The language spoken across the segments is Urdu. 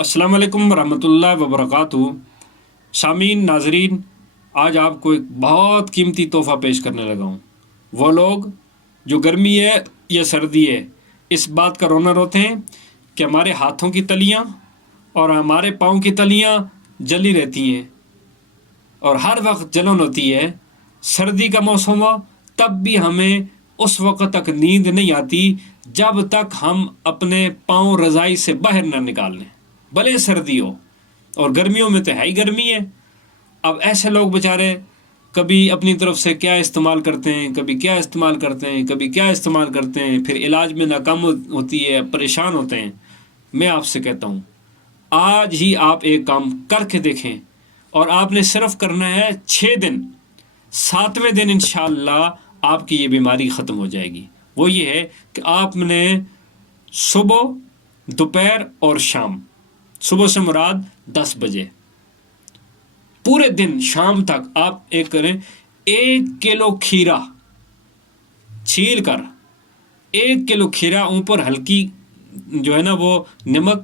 السلام علیکم ورحمۃ اللہ وبرکاتہ۔ سامعین، ناظرین، آج آپ کو ایک بہت قیمتی تحفہ پیش کرنے لگا ہوں۔ وہ لوگ جو گرمی ہے یا سردی ہے، اس بات کا رونا روتے ہیں کہ ہمارے ہاتھوں کی تلیاں اور ہمارے پاؤں کی تلیاں جلی رہتی ہیں اور ہر وقت جلن ہوتی ہے۔ سردی کا موسم ہو تب بھی ہمیں اس وقت تک نیند نہیں آتی جب تک ہم اپنے پاؤں رضائی سے باہر نہ نکال لیں، بھلے سردی ہو۔ اور گرمیوں میں تو ہے ہی گرمی ہے۔ اب ایسے لوگ بیچارے کبھی اپنی طرف سے کیا استعمال کرتے ہیں، کبھی کیا استعمال کرتے ہیں، کبھی کیا استعمال کرتے ہیں، پھر علاج میں ناکام ہوتی ہے، پریشان ہوتے ہیں۔ میں آپ سے کہتا ہوں، آج ہی آپ ایک کام کر کے دیکھیں، اور آپ نے صرف کرنا ہے 6 دن۔ 7ویں دن انشاءاللہ آپ کی یہ بیماری ختم ہو جائے گی۔ وہ یہ ہے کہ آپ نے صبح، دوپہر اور شام، صبح سے مراد 10 بجے، پورے دن شام تک آپ ایک کریں 1 کلو کھیرا چھیل کر، 1 کلو کھیرا اوپر ہلکی جو ہے نا وہ نمک،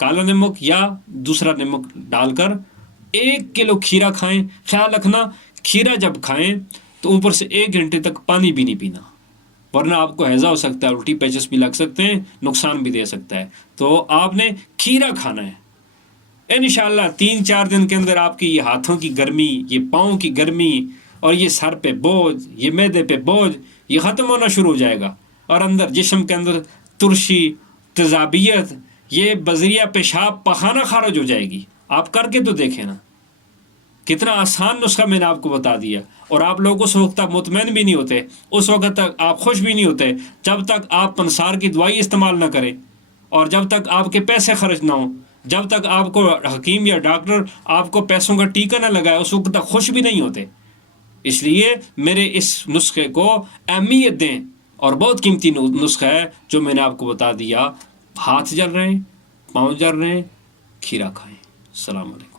کالا نمک یا دوسرا نمک ڈال کر 1 کلو کھیرا کھائیں۔ خیال رکھنا، کھیرا جب کھائیں تو اوپر سے 1 گھنٹے تک پانی بھی نہیں پینا، ورنہ آپ کو ہیضہ ہو سکتا ہے، الٹی پیچس بھی لگ سکتے ہیں، نقصان بھی دے سکتا ہے۔ تو آپ نے کھیرا کھانا ہے۔ انشاءاللہ 3-4 دن کے اندر آپ کی یہ ہاتھوں کی گرمی، یہ پاؤں کی گرمی اور یہ سر پہ بوجھ، یہ معدے پہ بوجھ، یہ ختم ہونا شروع ہو جائے گا، اور اندر جسم کے اندر ترشی، تیزابیت، یہ بذریعہ پیشاب پخانہ خارج ہو جائے گی۔ آپ کر کے تو دیکھیں نا، کتنا آسان نسخہ میں نے آپ کو بتا دیا۔ اور آپ لوگ اس وقت تک مطمئن بھی نہیں ہوتے، اس وقت تک آپ خوش بھی نہیں ہوتے جب تک آپ پنسار کی دوائی استعمال نہ کریں، اور جب تک آپ کے پیسے خرچ نہ ہوں، جب تک آپ کو حکیم یا ڈاکٹر آپ کو پیسوں کا ٹیکہ نہ لگائے، اس وقت تک خوش بھی نہیں ہوتے۔ اس لیے میرے اس نسخے کو اہمیت دیں، اور بہت قیمتی نسخہ ہے جو میں نے آپ کو بتا دیا۔ ہاتھ جل رہے ہیں، پاؤں جل رہے ہیں، کھیرا کھائیں۔ السلام علیکم۔